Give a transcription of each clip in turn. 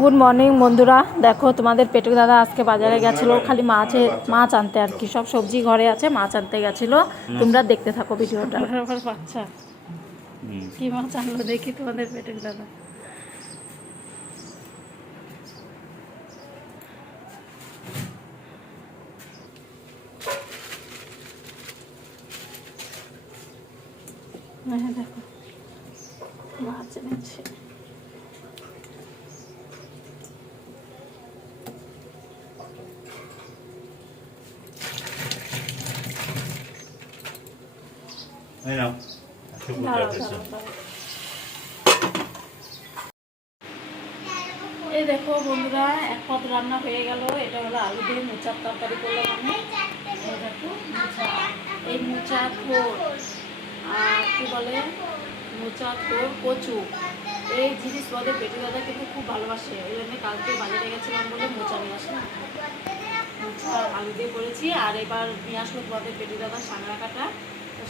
Good morning বন্ধুরা। দেখো তোমাদের পেটুক দাদা আজকে বাজারে গেছিল খালি মাছে মাছ আনতে আর কি। সব সবজি ঘরে আছে মাছ আনতে গেছিল। তোমরা দেখতে থাকো ভিডিওটা। কি মাছ আনলো দেখি তোমাদের পেটুক দাদা। হ্যাঁ দেখো। মাছ এনেছে এই নাও শুকনো দাঁড়াও, করে দিচ্ছি। দাঁড়াও, দাঁড়াও। এই দেখো বন্ধুরা, এক পদ রান্না হয়ে গেল। এটা হলো আলু দিয়ে মোচার তরকারি করলাম আমি। এই মোচা। থোর আর কি বলে, মোচা থোর কচু। এই জিনিস আমাদের পেটু দাদা কিন্তু খুব ভালোবাসে, ওই জন্য কালকে বাজারে গেছিলাম বলে মোচা নিয়ে আসলাম। মোচা আলু দিয়ে করেছি, আর এবার নিয়ে আসলো তোমাদের পেটু দাদা সাংরা কাটা।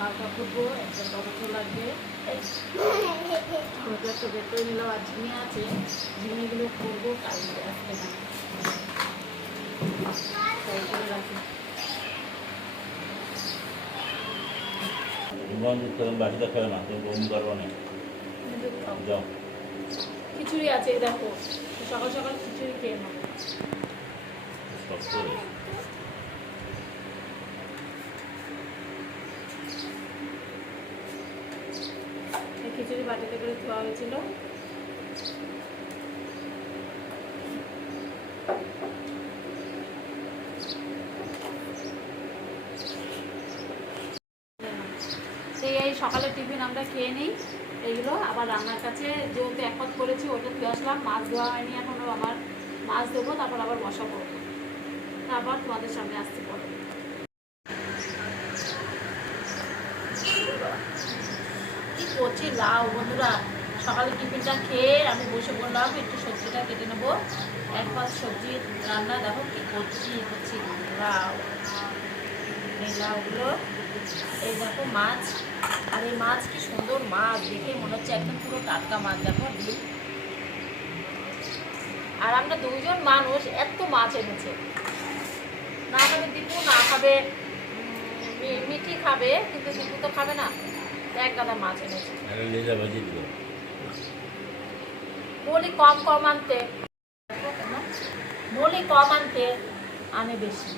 লাউটা করব একটা টমেটো লাগবে। টমেটো একটা বের করে নিলাম আর ঝিঙে আছে। ঝিঙেগুলো করব কালকে আজকে না না তুমি বমি করব না। যাও। খিচুড়ি আছে দেখো। সকাল সকাল খিচুড়ি খেয়ে নাও সব করে এই খিচুড়ি বাটিতে করে ধোয়া হয়েছিল। এই সকালে টিফিন আমরা খেয়ে নিই, এইগুলো। আবার রান্নার কাছে যেহেতু এক পথ করেছি ওইটা ধুয়ে আসলাম। মাছ ধোয়া হয়নি এখনও আমার মাছ দেবো তারপর আবার বসাবো। তারপর তোমাদের সামনে আসতে পারব কি করছি, লাউ, বন্ধুরা, সকালে টিফিনটা খেয়ে আমি বসে বললাম একটু সবজিটা কেটে নেব। এক পাঁচ সবজি রান্না, দেখো কি করছি করছি লাউ, এই লাউগুলো, এই দেখো মাছ, আর এই মাছ কি সুন্দর মাছ, দেখে মনে হচ্ছে একদম পুরো টাটকা মাছ, দেখো আর আমরা দুজন মানুষ, এত মাছ এনেছে। না খাবে দীপু, না খাবে মিঠি খাবে, কিন্তু দীপু তো খাবে না। এক গাদা মাছ এনেছে। একটা লেজা ভাজি দিল বলি কম কম আনতে। বলি কম আনতে আনে বেশি।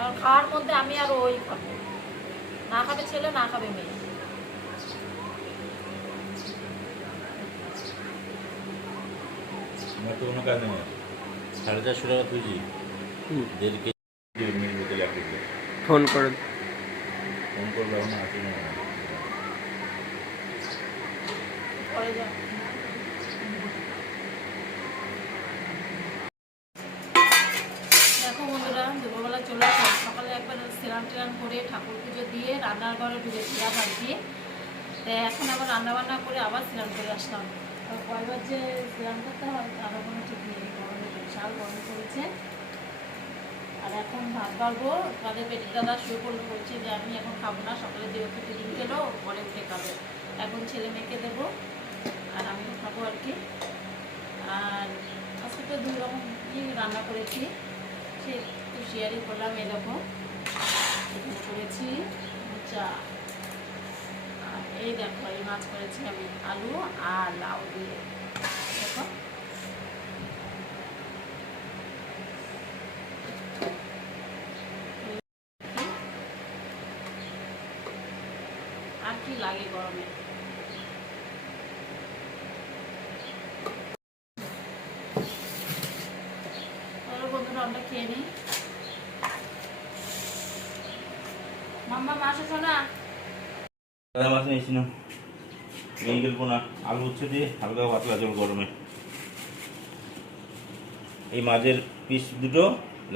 আর খাওয়ার মধ্যে আমি আর ওই খাব না। খাবে ছেলে না খাবে মেয়ে। আমার তো কোনো কাজ নেই। সাড়ে চারশো টাকা তুলছি দেড় কেজি মিল বোতল এক কেজি ফোন করে ফোন করবে এখন আসি না সকালে একবার স্নান করে ঠাকুর পুজো দিয়ে রান্নার ঘরে ঢুকেছিলাম আর কি তো এখন আবার রান্না বান্না করে আবার স্নান করে আসলাম কয়বার যে স্নান করতে হয় তারও কোনো ঠিক নেই গরমে বিশাল গরম পড়েছে আর এখন ভাত বাড়বো তাদের পেটের দাদা শুয়ে পড়ল বলছে যে আমি এখন খাব না, সকালে যেহেতু টিফিন খেলো পরে উঠে খাবে। এখন ছেলে মেয়েকে দেবো, আর আমিও খাব আর কি। আর আজকে তো দুই রকম কি রান্না করেছি, সে একটু শেয়ারই করলাম এরকম এখানে করেছি চা। এই দেখো, এই মাছ করেছি আমি আলু আর লাউ দিয়ে। দেখো। আর কি লাগে গরমে? দাদা মাছ না। এই গেলবো না আলু দিয়ে হালকা পাতলা জল গরমে। এই মাছের পিস দুটো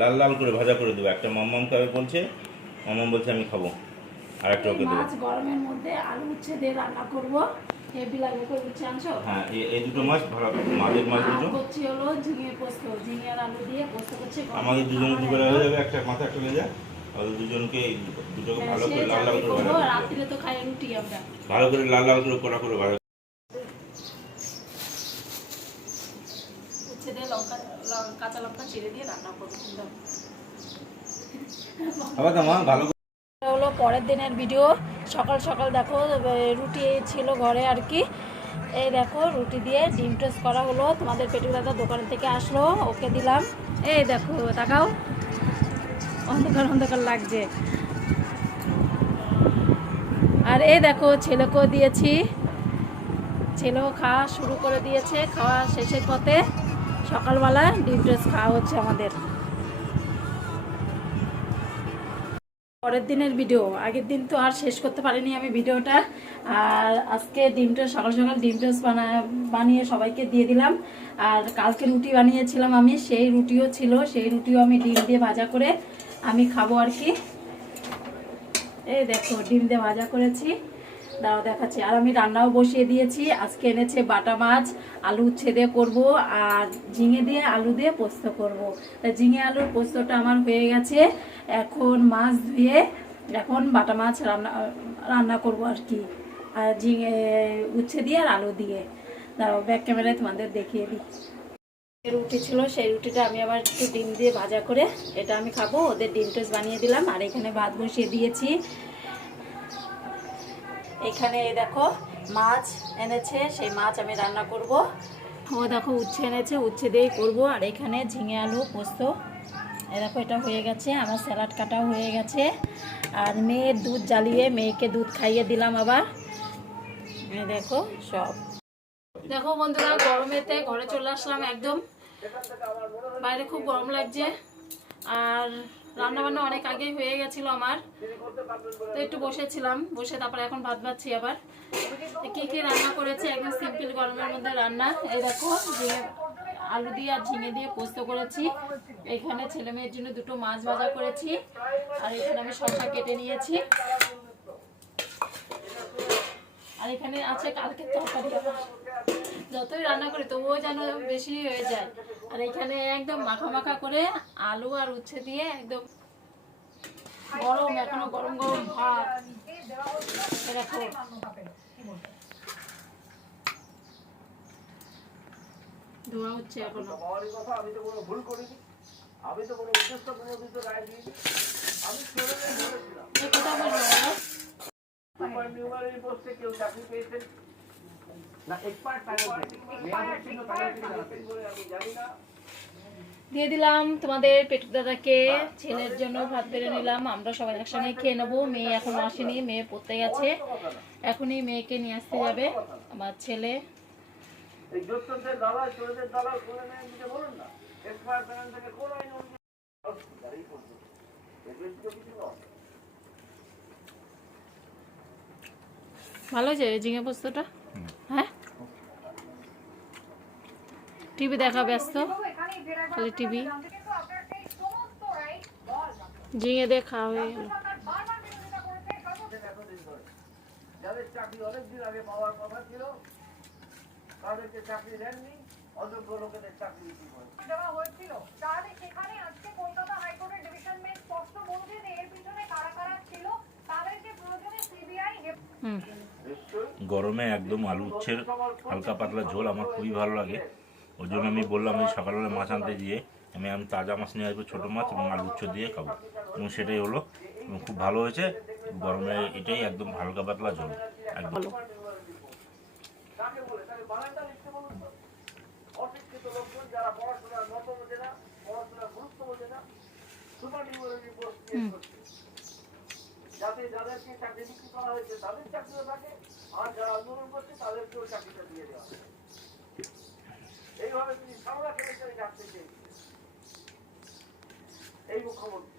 লাল লাল করে ভাজা করে দেবো। একটা মাম্মাম খাবে বলছে, মাম্মাম বলছে আমি খাব। আর একটা ওকে মাছ গরমের মধ্যে আলু উচ্ছে দিয়ে রান্না করব। হেভি লাগবে করে উচ্ছে আনছো? হ্যাঁ এই- এই দুটো মাছ ভালো মাছের মাছ দুটো। করছি হলো ঝিঙে পোস্ত। ঝিঙে আর আলু দিয়ে পোস্ত করছি গরম। আমাদের দুজনে হয়ে যাবে একটা মাথা একটা লেজা। আমাদের দুজনকে দুটোকে ভালো করে লাল লাল করে রাত্রিরে তো খাই রুটি আমরা। ভালো করে লাল লাল করে করে উচ্ছে দিয়ে লঙ্কা কাঁচা লঙ্কা চিড়ে দিয়ে রান্না করব আবার মা ভালো পরের দিনের ভিডিও সকাল সকাল দেখো রুটি ছিল ঘরে আর কি। এই দেখো, রুটি দিয়ে ডিম টোস্ট করা হলো। তোমাদের পেটুক দাদা দোকান থেকে আসলো, ওকে দিলাম। এই দেখো, তাকাও। অন্ধকার অন্ধকার লাগছে। আর এই দেখো, ছেলেকেও দিয়েছি। ছেলেও খাওয়া শুরু করে দিয়েছে, খাওয়া শেষের পথে। সকালবেলা ডিম টোস্ট খাওয়া হচ্ছে আমাদের। পরের দিনের ভিডিও আগের দিন তো আর শেষ করতে পারিনি আমি ভিডিওটা আর আজকে ডিমটা, সকাল সকাল ডিম টোস বানা, বানিয়ে সবাইকে দিয়ে দিলাম। আর কালকে রুটি বানিয়েছিলাম আমি, সেই রুটিও ছিল। সেই রুটিও আমি ডিম দিয়ে ভাজা করে আমি খাব আর কি। এই দেখো, ডিম দিয়ে ভাজা করেছি। দাঁড়াও দেখাচ্ছি। আর আমি রান্নাও বসিয়ে দিয়েছি। আজকে এনেছে বাটা মাছ, আলু দিয়ে করব আর ঝিঙে দিয়ে আলু দিয়ে পোস্ত করব। তা ঝিঙে আলুর পোস্তটা আমার হয়ে গেছে। এখন মাছ ধুয়ে এখন বাটা মাছ রান্না রান্না করব আর কি। আর ঝিঙে উচ্ছে দিয়ে আর আলু দিয়ে। দাঁড়াও ব্যাক ক্যামেরায় তোমাদের দেখিয়ে দিই। রুটি ছিল, সেই রুটিটা আমি আবার একটু ডিম দিয়ে ভাজা করে, এটা আমি খাব। ওদের ডিম টোস্ট বানিয়ে দিলাম। আর এখানে ভাত বসিয়ে দিয়েছি। এখানে দেখো মাছ এনেছে, সেই মাছ আমি রান্না করব। ও দেখো উচ্ছে এনেছে, উচ্ছে দিয়েই করব। আর এখানে ঝিঙে আলু পোস্ত। এ দেখো, এটা হয়ে গেছে, আমার স্যালাড কাটাও হয়ে গেছে। আর মেয়ের দুধ জ্বালিয়ে, মেয়েকে দুধ খাইয়ে দিলাম আবার। দেখো সব। দেখো বন্ধুরা, গরমেতে ঘরে চলে আসলাম একদম। বাইরে খুব গরম লাগছে। আর রান্না বান্না অনেক আগেই হয়ে গেছিল আমার। তো একটু বসেছিলাম, বসে তারপরে এখন ভাত ভাতছি আবার। কি কি রান্না করেছে? একদম সিম্পল গরমের মধ্যে রান্না। এই দেখো আলু দিয়ে আর ঝিঙে দিয়ে পোস্ত করেছি। এখানে ছেলে মেয়ের জন্য দুটো মাছ ভাজা করেছি। আর এখানে আমি শসা কেটে নিয়েছি। আর এখানে আছে কালকে তরকারি যতই রান্না করি তবুও যেন বেশি হয়ে যায়। আর এখানে একদম মাখা মাখা করে আলু আর উচ্ছে দিয়ে একদম গরম, এখনও গরম গরম ভাত। ধোয়া হচ্ছে এখনও। আমি তো কোনো ভুল করিনি আমি তো কোনো উদ্দেশ্য প্রণোদিত রায় দিইনি আমি ছোটদের বলেছিলাম এ কথা বলব বলো? নিউমারি পোস্টে কেউ চাকরি পেয়েছেন দিয়ে দিলাম তোমাদের পেটু দাদাকে ছেলের জন্য ভাত বেড়ে নিলাম। আমরা সবাই একসঙ্গে খেয়ে নেব। মেয়ে এখনও আসেনি মেয়ে পড়তে গেছে। এখনই মেয়েকে নিয়ে আসতে যাবে আমার ছেলে। ভালো জ্যোৎস্যদের দালাল ছোটদের দালাল খুলে নেন দিতে বলুন না এক্সপার্ট প্যানেল থেকে কোন আইন অনুযায়ী করবে এগুলো তো কিছু নয় ভালো হয়েছে ঝিঙে পোস্তটা হ্যাঁ টিভি দেখা ব্যস্ত খালি টিভি। ঝিঙে দিয়ে খাওয়া হয়ে গেল। যাদের চাকরি অনেকদিন আগে পাওয়ার কথা ছিল তাদেরকে চাকরি দেননি অযোগ্য লোকেদের চাকরি দেওয়া হয়েছিল তাহলে সেখানে আজকে কলকাতা হাইকোর্টের ডিভিশন বেঞ্চ স্পষ্ট বলছে যে এর পিছনে কারা কারা ছিল তাদেরকে প্রয়োজনে সিবিআই গরমে একদম আলু উচ্ছের হালকা পাতলা ঝোল আমার খুবই ভালো লাগে। ওই জন্য আমি বললাম এই সকালবেলা মাছ আনতে গিয়ে আমি আমি তাজা মাছ নিয়ে আসব ছোটো মাছ এবং আলু উচ্ছ দিয়ে খাব। এবং সেটাই হলো এবং খুব ভালো হয়েছে গরমে এটাই একদম হালকা পাতলা জল একদম। যাতে যাদেরকে চাকরি বিক্রি করা হয়েছে তাদের চাকরিও থাকে আর যারা আন্দোলন করছে তাদেরকেও চাকরিটা দিয়ে দেওয়া এইভাবে তিনি রাখতে চেয়েছিলেন এই মুখ্যমন্ত্রী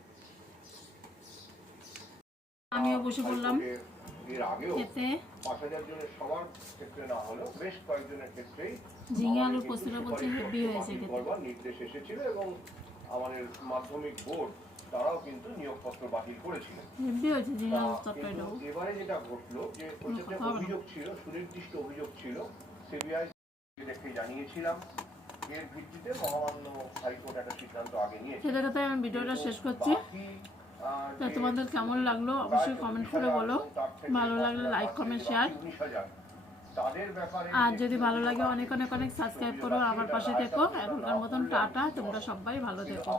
আমিও বসে পড়লাম এর আগেও এতে পাঁচ হাজার জনের সবার ক্ষেত্রে না হলেও বেশ কয়েকজনের ক্ষেত্রেই ঝিঙে আলুর আমাদের বলছে হেভি হয়েছে নির্দেশ এসেছিল এবং আমাদের মাধ্যমিক বোর্ড তারাও কিন্তু নিয়োগপত্র বাতিল করেছিল। হেভি হয়েছে ঝিঙে তা আলুর কিন্তু তরকারিটাও এবারে যেটা ঘটলো যে অভিযোগ ছিল সুনির্দিষ্ট অভিযোগ ছিল সিবিআই দেখে জানিয়েছিলাম। এর ভিত্তিতে মহামান্য হাইকোর্ট একটা সিদ্ধান্ত আগে নিয়েছে। খেতে খেতে আমি ভিডিওটা শেষ করছি। তা তোমাদের কেমন লাগল? অবশ্যই কমেন্ট করে বলো। ভালো লাগলে লাইক কমেন্ট শেয়ার আর যদি ভালো লাগে অনেক অনেক অনেক সাবস্ক্রাইব করো আমার পাশে থেকো। এখনকার মতন টাটা। তোমরা সবাই ভালো থেকো।